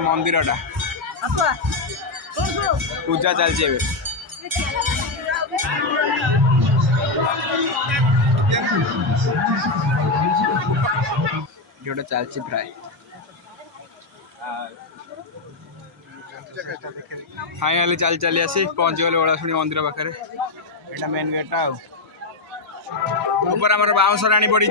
मंदिरटा पूजा चलती है जोटा चलती प्राय फाइनाली चल चली आसी पहुँची गले ओलासुनी मंदिर पाखे यहाँ मेन गेटा ऊपर आम बाउंस राणी पड़ी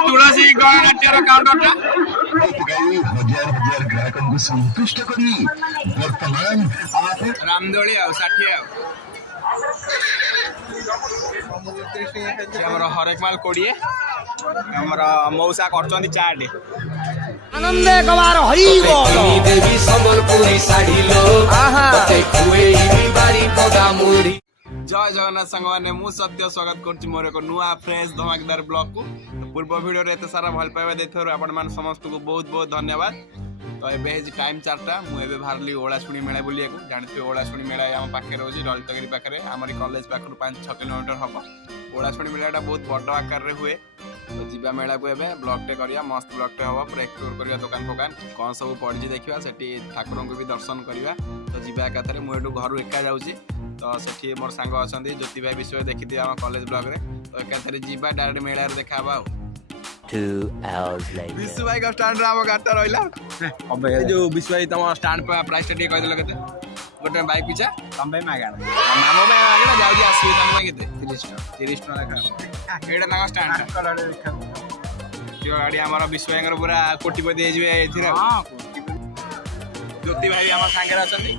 तुलसी गणनाट्यर काउंटरटा रामदोली षाठी हरेक माल 20 मौसा कर चाटे आनंदे कबार हरि देवी संबलपुरी साड़ी लो जय जगन्नाथ सांग मैंने मु सत्य स्वागत कर मोर एक नुआ फ्रेश धमाकेदार ब्लॉग को पूर्व वीडियो रे एत सारा भल पाइबा देथर आपण मान समस्त को बहुत बहुत धन्यवाद। तो एबे टाइम 4टा मुझे बाहरली ओलासुनी मेला बुलिया को जानते ओलासुनी मेला आम पाखे रोज ललितगिरी पाखे आम कॉलेज पाखर 5-6 किलोमीटर हम ओलासुनी मेलाटा बहुत बड़ आकार रे हुए। तो जीवा मेला को एबे ब्लॉगटे करिया मस्त ब्लॉगटे हम पूरा एक्सप्लोर करिया दुकान फोकान कौन सब पड़ी देखा सेठी ठाकुर को भी दर्शन करिया। तो जीवा एकाथरे मुझे घर एका जाऊँगी तो सेठी मोर सांग अच्छा ज्योति भाई विषय देखी आम कॉलेज ब्लॉग रे तो एकाथरे जीवा डायरेक्ट मेला देखा 2 hours later विश्व भाई का स्टैंड रे हम गाटा रहिला अबे जो विश्व भाई तम स्टैंड पे प्राइस टी कह देल केते गोटे बाइक पिछा तम भाई मागा मामो भाई मागा जाउजी आसी तम भाई केते 30 टका लेखा एडा ना स्टैंड कलर देखा जो गाड़ी हमर विश्व भाई पूरा कोटिपति हे जिवे एथिरा हां ज्योति भाई हम संगे रहछन्ती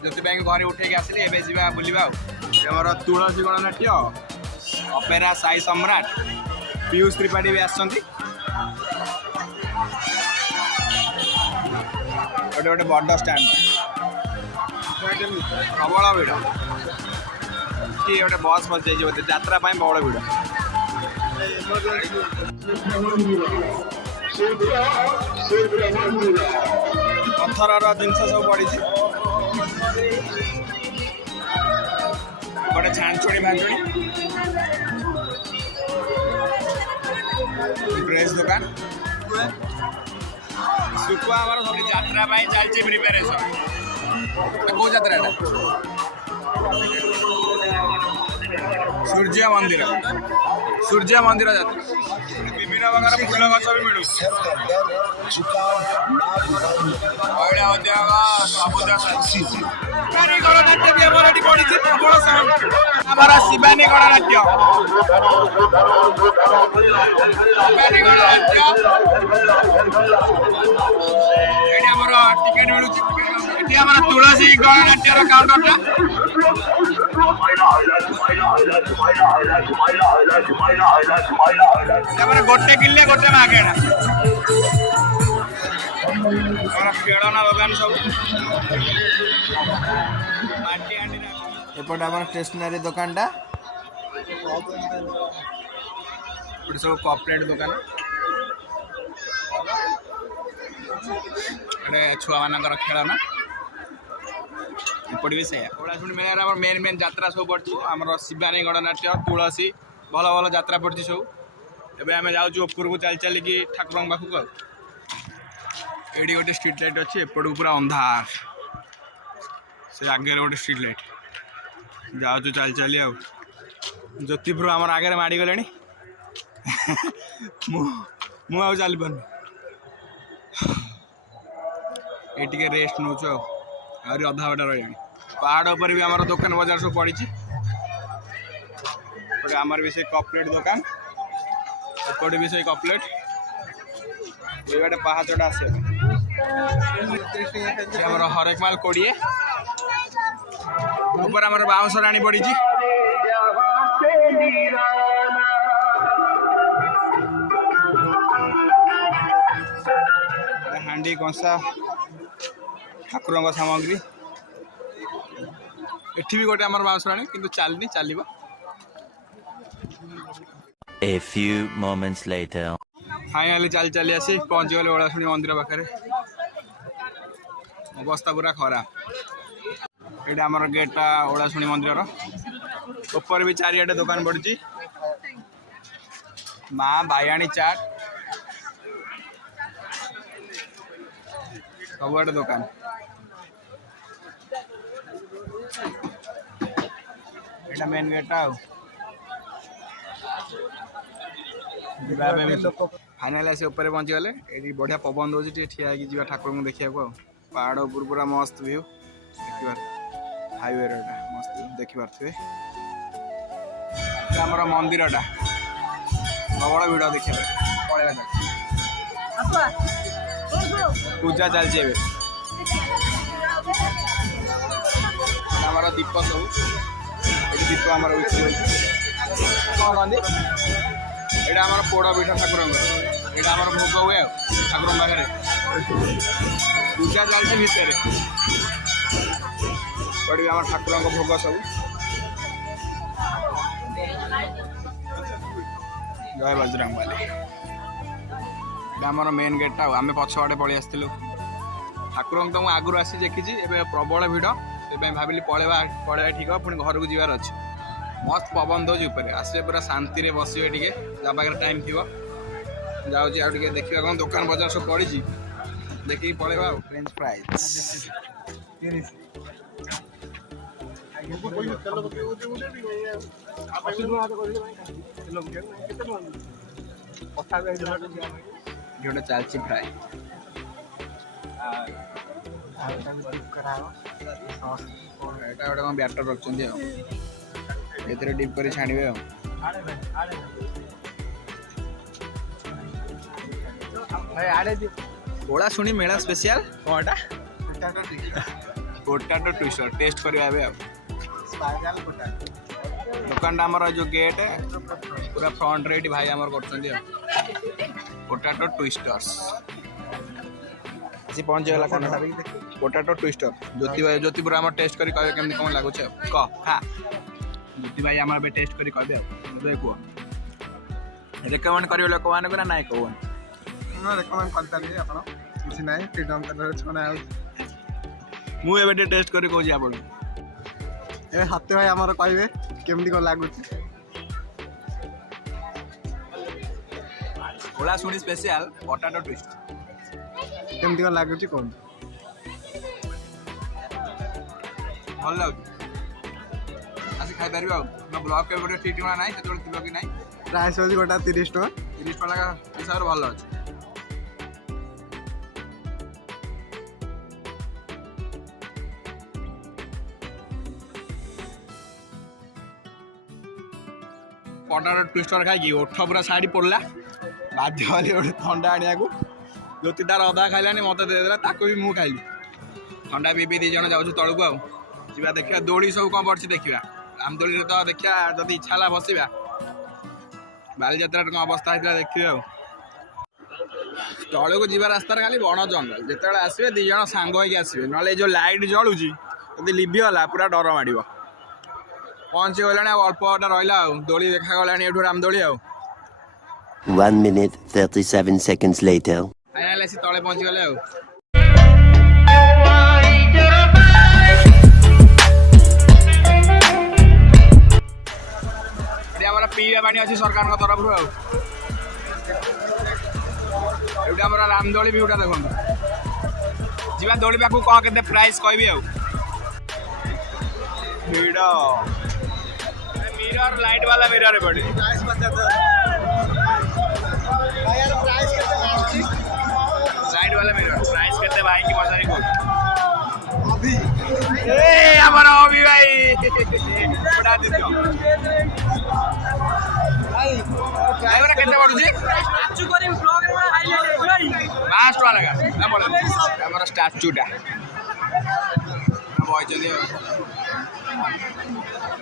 ज्योति भाई घर उठे के आसिले एबे जिवा बुलिबा हमर तुलसी गणनाट्य ऑपेरा साई सम्राट पीयूष त्रिपाठी भी आसछन्ती गोटे गोटे बड़ स्टैंड प्रबल भिड़ कि गोटे बस बस जाइए बोलते यात्रा बड़ भिड़ पत्थर जिनस सब पड़ी गोटे छाणछुणी भांजुणी ड्रेस दुकान सुकुआ हमारा सब यात्रा चलती प्रिपेरेसन कौ यात्रा सूर्य मंदिर यात्रा विभिन्न प्रकार फूल गच भी मिलू गणनाट्य भी हमारे पड़ी शिवानी गणनाट्य टिकेट मिलू तुलसी गणनाट्यर काउंटरटा गोटे किले गोटे मागेणा खेलना दुकान सब एपटे आम स्टेशनरी दुकानटा सब कपलेट दुकान छुआ मानकर खेलना एपटे भी से ओलासुनी मेला मेन मेन यात्रा सब पड़ी आम शिवानी गणनाट्य तुलसी भल भल यात्रा पड़ी सब एबे आम जाऊँ ऊपर को चल चलिकी ठाकुर पाखक ये गोटे स्ट्रीट लाइट अच्छी एपट पूरा अंधार से आगे गोटे स्ट्रीट लाइट जाऊँ चल चली आ ज्योतिपुर आम आगे माड़ी गले मुझे चली पार ये रेस्ट नौ आहरी अधा बाटा रही पहाड़ पर भी आम दुकान बजार सब पड़ी आमर भी से कपलेट दुकान एपटे भी से कपलेट ये गोटे पहाचटा आस हरेक माल 20 ऊपर आम बाउंस राणी पड़ी हांडी कंसा ठाकुर सामग्री एठी भी गोटे आम बाउंस राणी किंतु चलनी चलो A few moments later finally चल चली आसी पहुँची गले ओलासुनी मंदिर पाखे अवस्था पूरा खराब ये आमर गेटा ओलासुनी मंदिर ऊपर भी चारियाडे दुकान पड़ी माँ बायाणी चाट सबुआडे दुकान एटा मेन गेट फाइनाल आसे ऊपर पहुंची गले ये बढ़िया पवन दौर ठिया जी ठाकुर को देखा पहाड़ ऊपर पूरा मस्त व्यू देखिए हाईवे मस्त देखी पारे आमर मंदिरटा प्रबल भिड़ देखा पूजा चलती आमर दीप सब ये दीप आम कौन कहते यहाँ आम पोड़ पीठ ठाकुर यहाँ आम भोग हुए ठाकुर पाखे पूजा चलती भितर पड़े आम ठाकुर भोग सब जय बजरंग बाली आमर मेन गेटा आम पछवाड़े पलि आसलु ठाकुर तो मुझे आगुरी आसी देखी प्रबल भिड़ से भाविली पलैबा ठीक पुणी घर को जीवार अच्छे मस्त पवन दौर ऊपर आसे पूरा शांति रे बसवे टे पाखे टाइम थी जाऊँगी आगे देखा कौन दुकान बजार सब पड़ी देखिए पलैबा फ्रेंच फ्राइज गोटे चलची फ्राए गोटे कौन बैटर रखते डिप कर छाड़े ओलासुनी मेला स्पेशल कौनटा पोटाटो ट्विस्टर टेस्ट करवा दुकान आमर जो गेट पूरा फ्रंट रे भाई आमर कर पोटाटो ट्विस्टर्स आसी पहुँचीगला कौन पोटाटो ट्विस्टर ज्योति पूरा आम टेस्ट कर कम कौन लगुच खा ज्योति भाई आम टेस्ट कर कह रेकमेंड कर लोक मान को ना कौन रेकमेंड मुझे टेस्ट कर कौन आप हाथ भाई आमर कहे केमती कौन लगुच ओलासुनी स्पेशल पोटाटो ट्विस्ट केमती कौन लगुच कौन भल लगे आस खाई पार ब्लॉग के ठीक ना ना थी कि ना प्राइस हो गोटा 30 टका 30 टका हिसाब से भल अच्छे पोटाटो ट्विस्टर खाई ओठ पूरा शाढ़ी पड़ला बाध्य गली गोटे थंडा आने को ज्योति तार अधा खाइलानी मत देदेला ताको भी मु खाइली थंडा पी दी जन जाऊँ तलू आ देखा दोली सब कौन पड़ी देखा राम दोली तो देखा जब इच्छा है बसवा बालीजात्रा कौन अवस्था होता देखिए तल को जीवा रास्ता खाली बण जंगल जिते आसवे दी जन सांग आसवे ना जो लाइट जलुची जब लिभिगला पूरा डर माड़ पहुँची गला अल्प रहा दोली देखा गला राम दोली 1 minute 37 seconds later. फाइनाल आसी तले पहुँची गले पीवा पानी अच्छी सरकार तरफ रामदोली व्यूटा देखो जीवा दोली पाक कौन के प्राइस कह मिरर लाइट वाला मिरर पड़े लाइट वाला मिरर प्राइस केते भाई की मजा नहीं अभी ए हमारा अभी भाई बड़ा दे दो भाई ड्राइवर केते पड़ुजी स्टैचू करी ब्लॉग रे हाईलाइट भाई लास्ट वाला का हमारा स्टैचूटा बॉय चलिए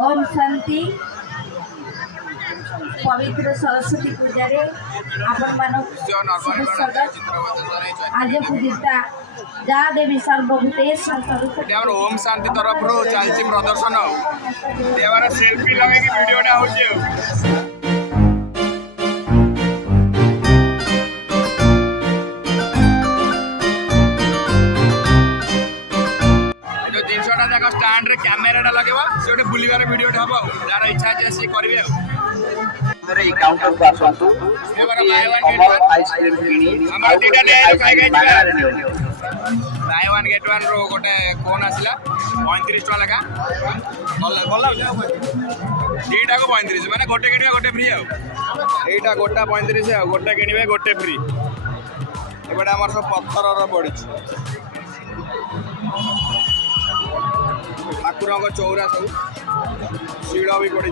ओम शांति पवित्र सरस्वती पूजा रे आपण मानव आज पूजिता जा देवी सर्वभूतेषु हमर ओम शांति तरफ रो चलची प्रदर्शन देवारा सेल्फी लगे कि वीडियोटा होचे जो 300 टा जगह स्टैंड रे कैमराटा लगेबा से बुलिबार वीडियोटा हबो यार इच्छा छै से करबे এই কাউন্টার को आसंतु कमल आइसक्रीम किनी আমার দুইটা নে খাই খাই बाय बाय 1 गेट 1 रो गोटे कोन आसिला 35 टका लगा भल दीटा को 35 माने गोटे किनिबे गोटे फ्री आ एटा गोटा 35 आ गोटे किनिबे गोटे फ्री एबडा हमर सब पत्थर रो पड़ी ठाकुर को चौरा सब सीढ़ भी पड़ी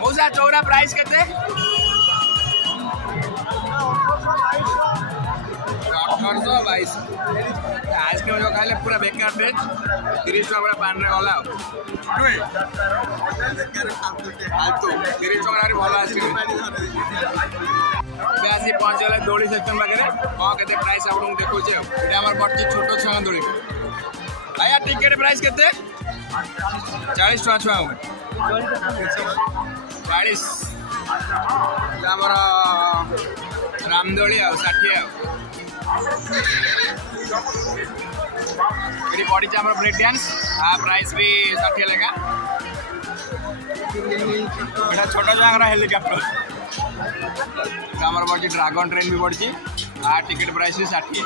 मौसा चौरा प्राइस केते 1822 आज के जो खाले पूरा बेकार ड्रेस 30 टका पूरा पान रे गला नुए फालतू 30 टका रे भलो आसी बेसी पहुंचले दोड़ी सेक्शन पाखे केते प्राइस आपन देखो जे एटा हमर बट्टी छोटो छां दोड़ी आया टिकट प्राइस केते 40 टका छुआ 40 हमर रामदोली आ 60 ये बॉडी चामर ब्रेक डांस आ प्राइस भी 60 लेगा एटा छोटा जांगरा हेलीकॉप्टर हमर बॉडी ड्रैगन ट्रेन भी पड़ची आ टिकट प्राइस भी 60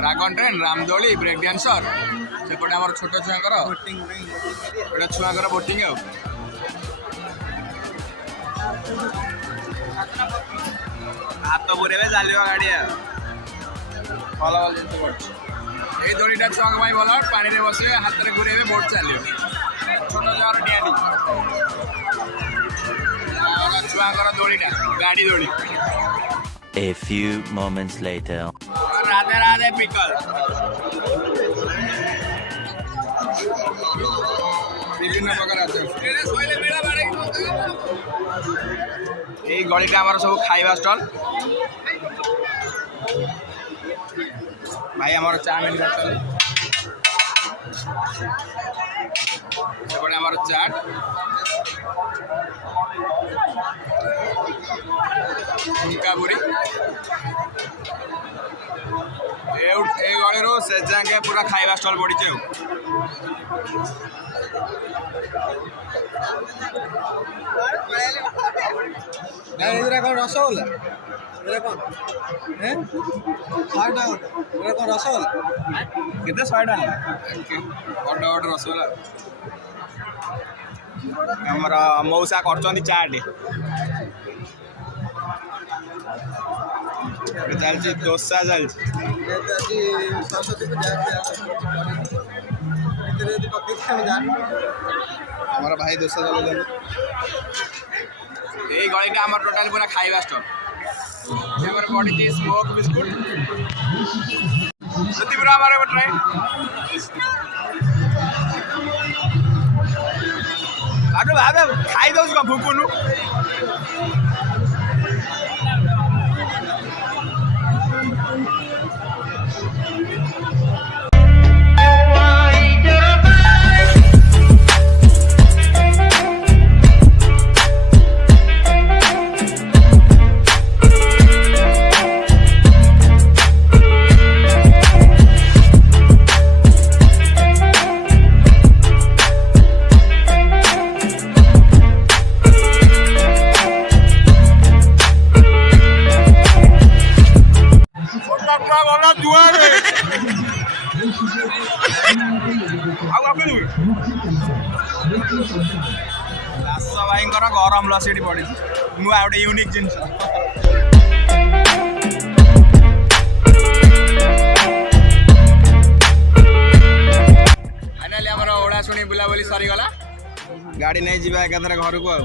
ड्रैगन ट्रेन रामदोली ब्रेक डांसर सेपटे हमर छोटा छुआंकर एटा छुआंकर बोटिंग आ हाथ तो बुरे चलियो गाड़ी भल भल जिन ये दोटा छुआ भल पानी में बस हाथ में घूरे बोट चलो छोट जगह डियाडी छुआंकर दोड़ा गाड़ी दोड़ी A few moments later. Radhe Radhe pickle विभिन्न प्रकार এই গলিটা আমার সব খাইবা স্টল ভাই আমার চাউমিন হোটেল এবারে আমার চাট ঝুমকা পুরি এই গলির সে যাকে পুরা খাইবা স্টল পড়িছে রসগোল্লা এরকম হ্যাঁ 100 টাকা এরকম রসগোল্লা কেতে 100 টাকা বড় বড় রসগোল্লা আমার মৌসা করছন্তি চাট চালছি দোসা চালছি সরস্বতী আমার ভাই দোসা চলে এই গলিটা আমার টোটাল পুরা খাইবা স্টল আমার পড়িছি স্মোক বিস্কুট সত্যি পুরা আমার এবার ট্রাই আরে ভাবে খাই দউছ কা ভুকুনু दास भाई गरम लसीटी पड़ी नुआ गोटे यूनिक जिनस फाइनाली आम ओलाशुणी बुलाबुली सरीगला गाड़ी नहीं जावा एकाथरे घर को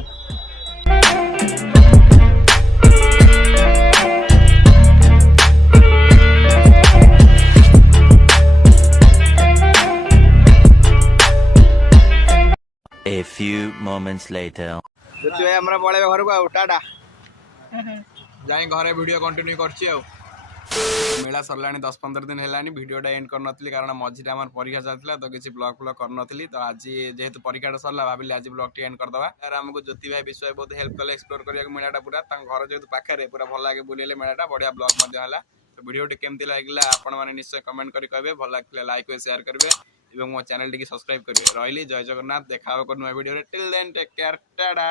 A few moments later. हमरा पड़े घर को टाटा जाए घरे वीडियो कंटिन्यू करछि मेला सरलानी 10-15 दिन हेलानी वीडियोटा एंड कर नथली कारण मझिरे हमर परीक्षा चलतिला तो किसी ब्लॉग फ्लॉग कर नथली तो आज जेहेतु परीक्षाटा सरला भाबिली आज ब्लॉग टी एंड कर दबा यार हमको ज्योति भाई विषय बहुत हेल्प कले एक्सप्लोर करिया मेलाटा पूरा तां घर जेहेतु पाखरे पूरा भल लागे बुलेले मेलाटा बढ़िया ब्लॉग मध्य हला तो वीडियोटी केमती लागला आपण माने निश्चय कमेंट करी कहबे भल लागले लाइक और शेयर करबे এবং ମୋ ଚ୍ୟାନେଲ টিକି ସବସ୍କ୍ରାଇବ କରିବେ। ରହିଲି, ଜୟ ଜଗନ୍ନାଥ। ଦେଖା ହେବ ଏକ ନୂଆ ଭିଡ଼ିଓରେ। Till then take care, Tata.